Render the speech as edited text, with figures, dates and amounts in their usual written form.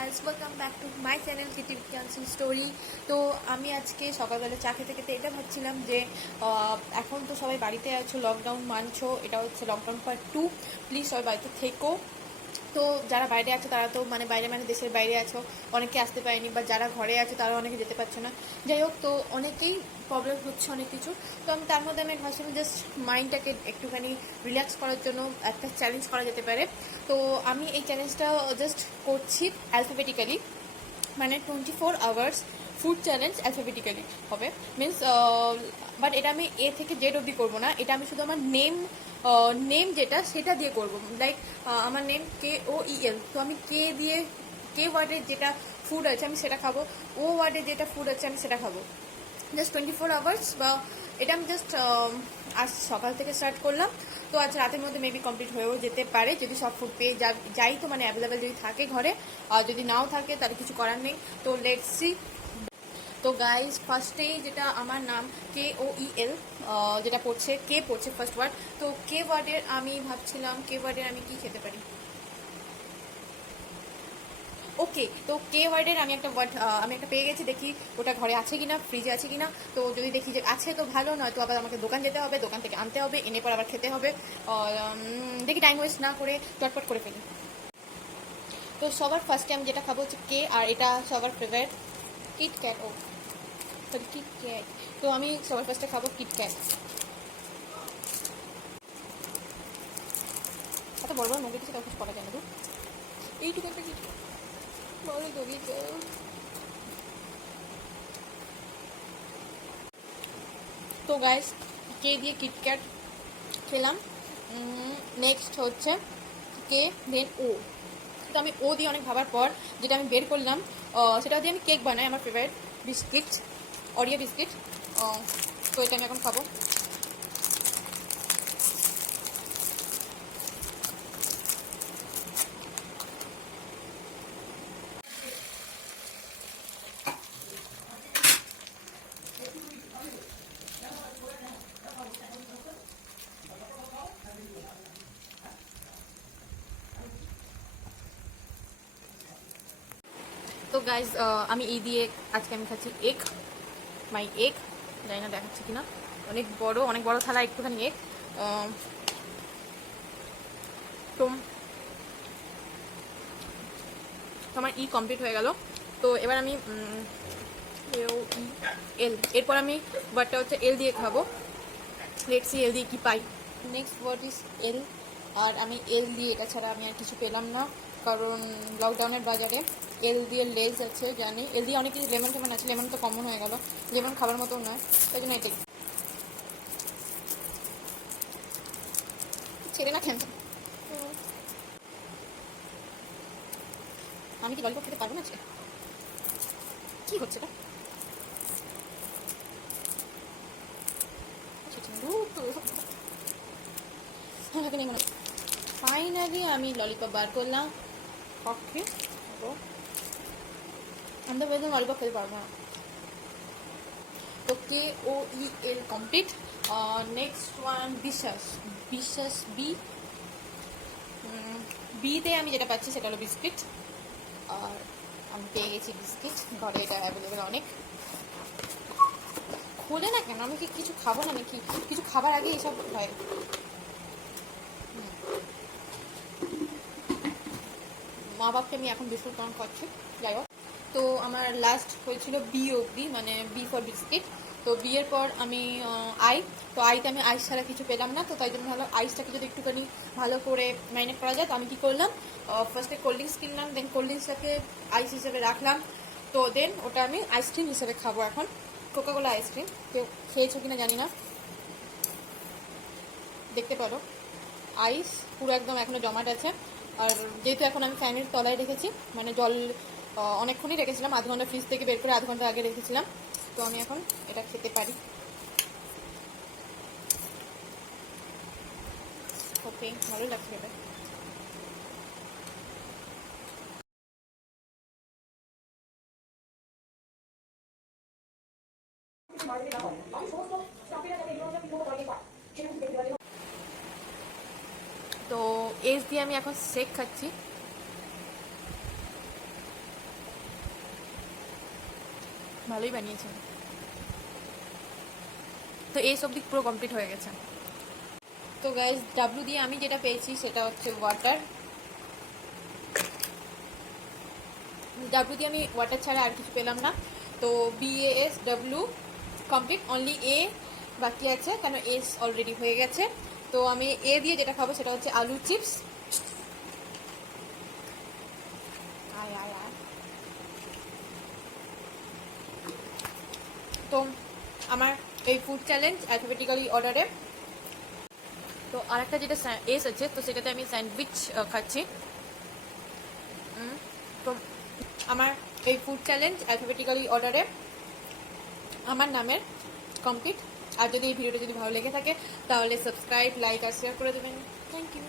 Guys, welcome back to my channel Kitty cancel story. তো আমি আজকে সকালবেলা চা খেতে খেতে এটা ভাবছিলাম যে এখন তো সবাই বাড়িতে আছো, লকডাউন মানছো, এটা হচ্ছে লকডাউন পার্ট 2। প্লিজ সবাই বাড়িতে থেকো। তো যারা বাইরে আছো তারা তো বাইরে দেশের বাইরে আছো, অনেকে আসতে পারেনি, বা যারা ঘরে আছো তারা অনেকে যেতে পারছো না। যাই হোক, তো অনেকেই প্রবলেম হচ্ছে অনেক কিছু। তো আমি তার মধ্যে আমি ভাবছিলাম জাস্ট মাইন্ডটাকে একটুখানি রিল্যাক্স করার জন্য একটা চ্যালেঞ্জ করা যেতে পারে। তো আমি এই চ্যালেঞ্জটা জাস্ট করছি অ্যালফাবেটিক্যালি, মানে 24 আওয়ার্স ফুড চ্যালেঞ্জ অ্যালফাবেটিক্যালি হবে। মিনস বাট এটা আমি এ থেকে জেড অবধি করবো না, এটা আমি শুধু আমার নেম যেটা সেটা দিয়ে করবো। লাইক আমার নেম KOEL, তো আমি কে ওয়ার্ডের যেটা ফুড আছে আমি সেটা খাবো, ও ওয়ার্ডের যেটা ফুড আছে আমি সেটা খাবো। জাস্ট 24 আওয়ার্স, বা এটা আমি জাস্ট আজ সকাল থেকে স্টার্ট করলাম। তো আজ রাতের মধ্যে মেবি কমপ্লিট হয়েও যেতে পারে, যদি সব ফুড পেয়ে যাই, তো অ্যাভেলেবেল যদি থাকে ঘরে, আর যদি নাও থাকে তাহলে কিছু করার নেই। তো লেটস সি। তো গাইজ, ফার্স্টেই যেটা আমার নাম KOEL, যেটা পড়ছে কে পড়ছে ফার্স্ট ওয়ার্ড। তো কে ওয়ার্ডের আমি ভাবছিলাম আমি কি খেতে পারি। ওকে, তো কে ওয়ার্ডের আমি একটা পেয়ে গেছি। দেখি ওটা ঘরে আছে কিনা, ফ্রিজে আছে কিনা। তো যদি দেখি যে আছে তো ভালো, নয় তো আবার আমাকে দোকান যেতে হবে, দোকান থেকে আনতে হবে, এনে পর আবার খেতে হবে। দেখি টাইম ওয়েস্ট না করে চটপট করে ফেলি। তো সবার ফার্স্টে আমি যেটা খাবো হচ্ছে কে, আর এটা সবার ফেভারিট কিটক্যাট। ও সরি, কিটক্যাট। তো আমি সবার ফার্স্টে খাবো কিটক্যাট। এত বড় বড় মুখে কিছু কাউকে করা যায় না, তো এইটুকু একটা কিটক্যাট বলো দবি। তো গাইস, কে দিয়ে কিটক্যাট খেলাম। নেক্সট হচ্ছে কে, দেন ও। তো আমি ও দিয়ে অনেক ভাবার পর যেটা আমি বের করলাম, সেটা দিয়ে আমি কেক বানাই, আমার ফেভারিট বিস্কিট, অরিও বিস্কিট। তো এটা আমি এখন খাবো। তো গাইজ, আমি এই দিয়ে আজকে আমি খাচ্ছি এগ, মাই এগ। জানি না দেখাচ্ছি কিনা, অনেক বড় থালা, একটুখানি এগ। তো আমার কমপ্লিট হয়ে গেল। তো এবার আমি এল, এরপর আমি ওয়ার্ডটা হচ্ছে এল দিয়ে খাবো। লেটস সি এল দিয়ে কি পাই। নেক্সট ওয়ার্ড ইজ এল, আর আমি এল দিয়ে এটা ছাড়া আমি আর কিছু পেলাম না, কারণ লকডাউনের বাজারে এল দিয়ে লেজ আছে জানি, এল দিয়ে অনেক কিছু, লেমন টেমন আছে, লেমন তো কমন হয়ে গেল, লেমন খাবার মতো নয়, তাই জন্য এটাই ছেড়ে না খেতে। আমি কি ললিপপ খেতে পারবো না? কি হচ্ছে এটা? ফাইনালি আমি ললিপপ বার করলাম। ওকে, আমি তো বললাম ললিপপ খেতে পারবো না। তো KOEL কমপ্লিট। নেক্সট ওয়ান বিশ্বাস বিতে আমি যেটা পাচ্ছি সেটা হলো বিস্কিট, আর আমি পেয়ে গেছি বিস্কিট, ঘরে এটা অ্যাভেলেবেল অনেক। খোলে না কেন? আমি কি কিছু খাবো না নাকি? কিছু খাবার আগে এসব হয়। মা বাপকে আমি এখন বিস্কুট কম খাচ্ছি। যাই হোক, তো আমার লাস্ট হয়েছিল বি অবধি, মানে বি ফর বিস্কিট। তো বিয়ের পর আমি আই, তো আইতে আমি আইস ছাড়া কিছু পেলাম না, তো তাই জন্য ভালো আইসটাকে যদি একটুখানি ভালো করে ম্যারিনেট করা যায়। তো আমি কী করলাম, ফার্স্টে কোল্ড ড্রিঙ্কস কিনলাম, দেন কোল্ড ড্রিঙ্কসটাকে আইস হিসেবে রাখলাম। তো দেন ওটা আমি আইসক্রিম হিসেবে খাবো এখন, কোকাকোলা আইসক্রিম। কেউ খেয়েছো কিনা জানি না, দেখতে পারো আইস পুরো একদম এখনও জমাট আছে। আর যেহেতু এখন আমি ফ্যানের তলায় রেখেছি, মানে জল অনেকক্ষণই রেখেছিলাম, আধ ঘন্টা, ফ্রিজ থেকে বের করে আধ ঘন্টা আগে রেখেছিলাম। তো আমি এখন এটা খেতে পারি। ওকে, ভালো লাগছে এটা। তো এস দিয়ে আমি এখন শেক খাচ্ছি। ভালোই বানিয়েছেন। তো এই সব দিক পুরো কমপ্লিট হয়ে গেছে। তো গাইজ ডাব্লু দিয়ে আমি যেটা পেয়েছি সেটা হচ্ছে ওয়াটার। ডাব্লু দিয়ে আমি ওয়াটার ছাড়া আর কিছু পেলাম না। তো BAS W complete, only a বাকি আছে, কেন এস অলরেডি হয়ে গেছে। তো আমি এ দিয়ে যেটা খাবো সেটা হচ্ছে আলু চিপস। আয় আয় আয়। তো আমার এই ফুড চ্যালেঞ্জ অ্যালফাবেটিক্যালি অর্ডারে। তো আরেকটা যেটা এস আছে, তো সেটাতে আমি স্যান্ডউইচ খাচ্ছি। তো আমার এই ফুড চ্যালেঞ্জ অ্যালফাবেটিক্যালি অর্ডারে আমার নামের কমপ্লিট। আর যদি এই ভিডিওটা যদি ভালো লেগে থাকে তাহলে সাবস্ক্রাইব, লাইক আর শেয়ার করে দেবেন। Thank you.